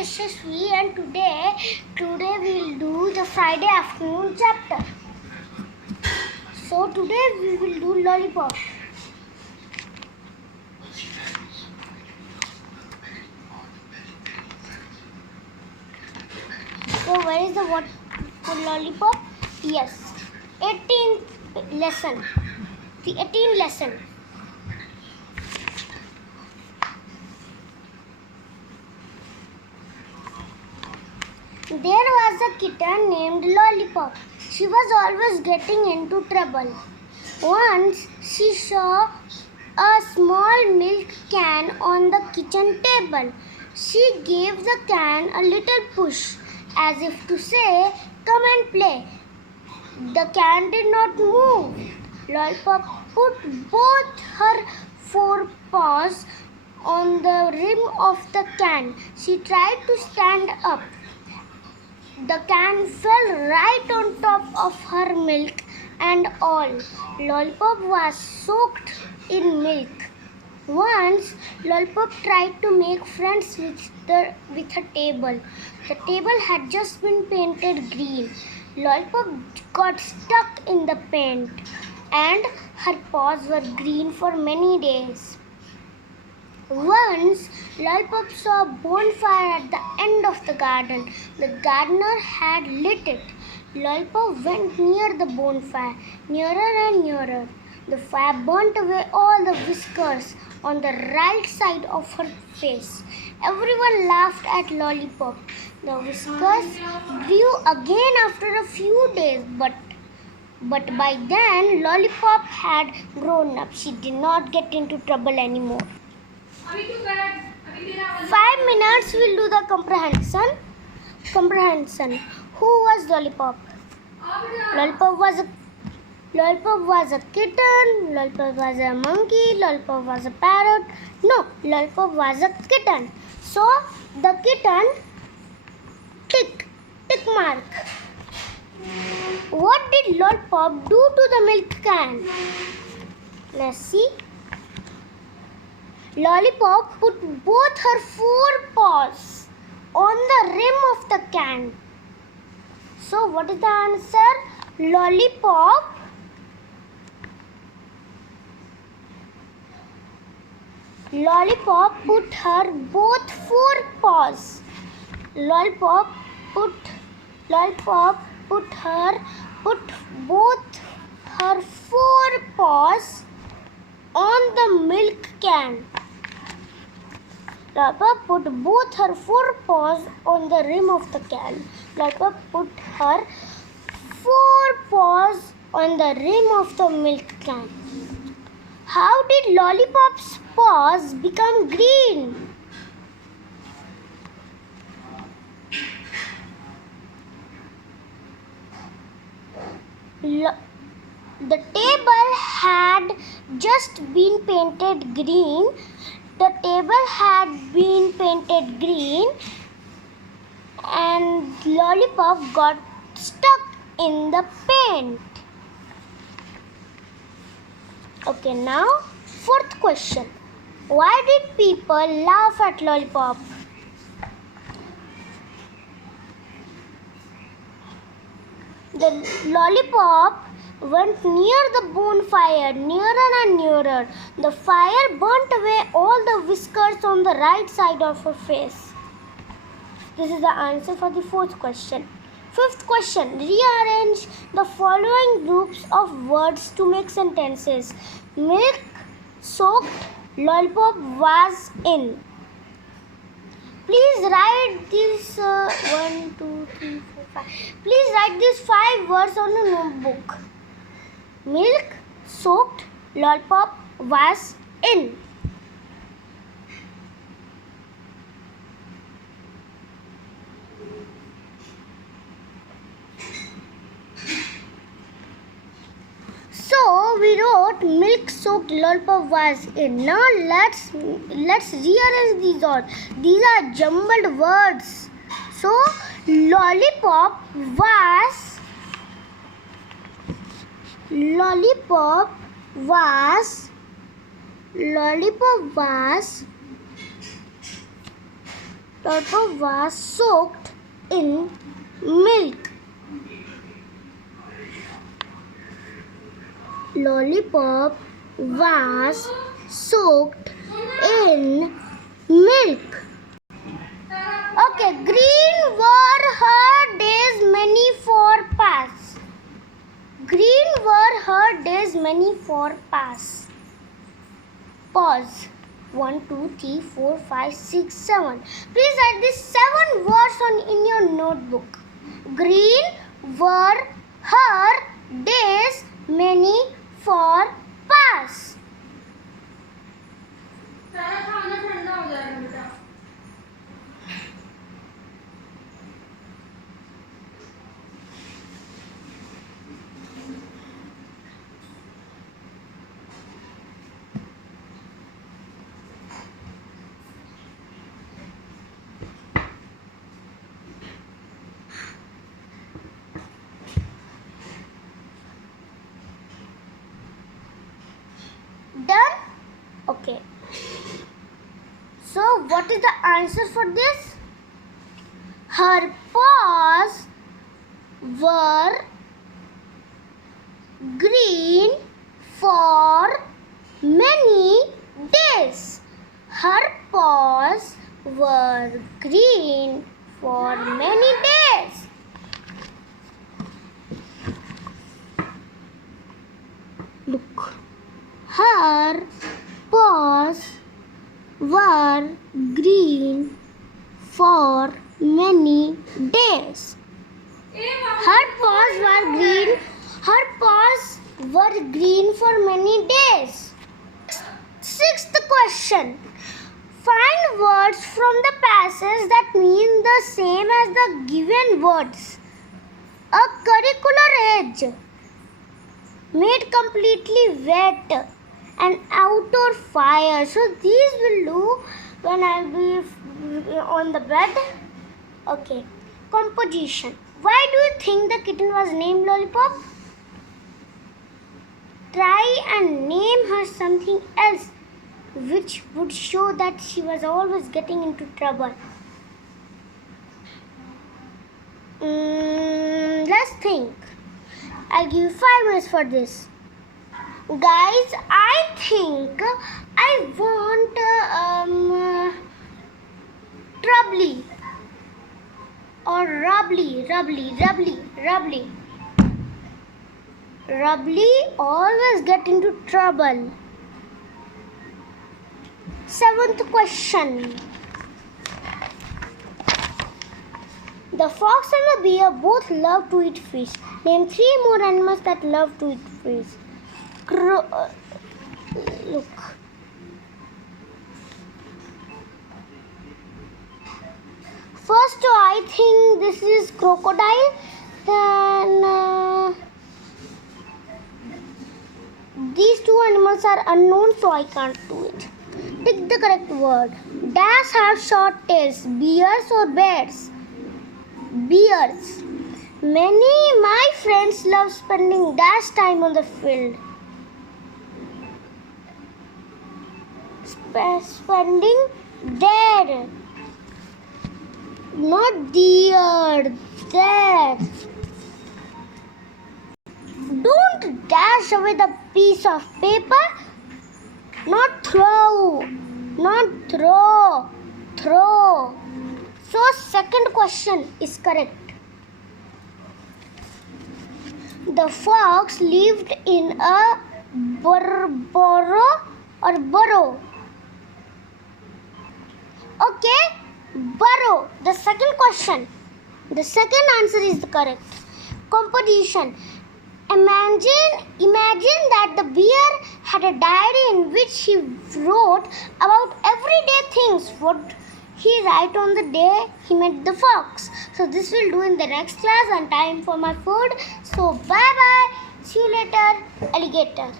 Yashasvi, and today we'll do the Friday afternoon chapter. So today we will do lollipop. So where is the what for lollipop? Yes, 18th lesson. The 18th lesson. There was a kitten named Lollipop. She was always getting into trouble. Once she saw a small milk can on the kitchen table. She gave the can a little push, as if to say, "Come and play." The can did not move. Lollipop put both her forepaws on the rim of the can. She tried to stand up. The can fell right on top of her, milk and all. Lollipop was soaked in milk. Once, Lollipop tried to make friends with a table. The table had just been painted green. Lollipop got stuck in the paint, and her paws were green for many days. Once, Lollipop saw a bonfire at the end of the garden. The gardener had lit it. Lollipop went near the bonfire, nearer and nearer. The fire burnt away all the whiskers on the right side of her face. Everyone laughed at Lollipop. The whiskers grew again after a few days, but by then Lollipop had grown up. She did not get into trouble anymore. 5 minutes we'll do the comprehension. Who was Lollipop? Lollipop was a kitten. Lollipop was a monkey. Lollipop was a parrot. No, Lollipop was a kitten. So the kitten, tick mark. What did Lollipop do to the milk can? Let's see. Lollipop put both her forepaws on the rim of the can. So what is the answer? Lollipop put her both forepaws. Lollipop put both her forepaws on the milk can. Lollipop put both her forepaws on the rim of the can. Lollipop put her forepaws on the rim of the milk can. How did Lollipop's paws become green? The table had just been painted green. The table had been painted green, and Lollipop got stuck in the paint. Okay, now 4th question. Why did people laugh at Lollipop? The Lollipop went near the bonfire, nearer and nearer. The fire burnt away all the whiskers on the right side of her face. This is the answer for the 4th question. 5th question. Rearrange the following groups of words to make sentences. Milk soaked, Lollipop was in. Please write this 1, 2, 3, 4, 5. Please write these 5 words on a notebook. Milk soaked, Lollipop was in. So we wrote milk soaked, Lollipop was in. Now let's rearrange these words. These are jumbled words. So Lollipop was Lollipop was soaked in milk. Lollipop was soaked in milk. Okay, green were her days many for pass. Green were her days many for pass. Pause. 1, 2, 3, 4, 5, 6, 7. Please write these 7 words in your notebook. Green were her days many for pass. Done? Okay. So what is the answer for this? Her paws were green for many days. Her paws were green for many days. Look. Her paws were green for many days. Her paws were green. Her paws were green for many days. Sixth question. Find words from the passage that mean the same as the given words. A curricular edge, made completely wet, an outdoor fire. So these will do when I'll be on the bed. Okay. Composition. Why do you think the kitten was named Lollipop? Try and name her something else which would show that she was always getting into trouble. Let's think. I'll give you 5 minutes for this. Guys, I think I want troubly or rubbly. Rubbly always get into trouble. 7th question. The fox and the bear both love to eat fish. Name 3 more animals that love to eat fish. Look. First, I think this is crocodile. Then these 2 animals are unknown, so I can't do it. Pick the correct word. Dash have short tails. Bears or bears? Bears. My friends love spending dash time on the field. Spending there. Not deer. There. Don't dash away the piece of paper. Not throw. Throw. So 2nd question is correct. The fox lived in a burrow. Okay, burrow. The 2nd question. The 2nd answer is correct. Composition. Imagine that the bear had a diary in which he wrote about everyday things. What he write on the day he met the fox. So this will do in the next class, and time for my food. So bye bye. See you later, alligator.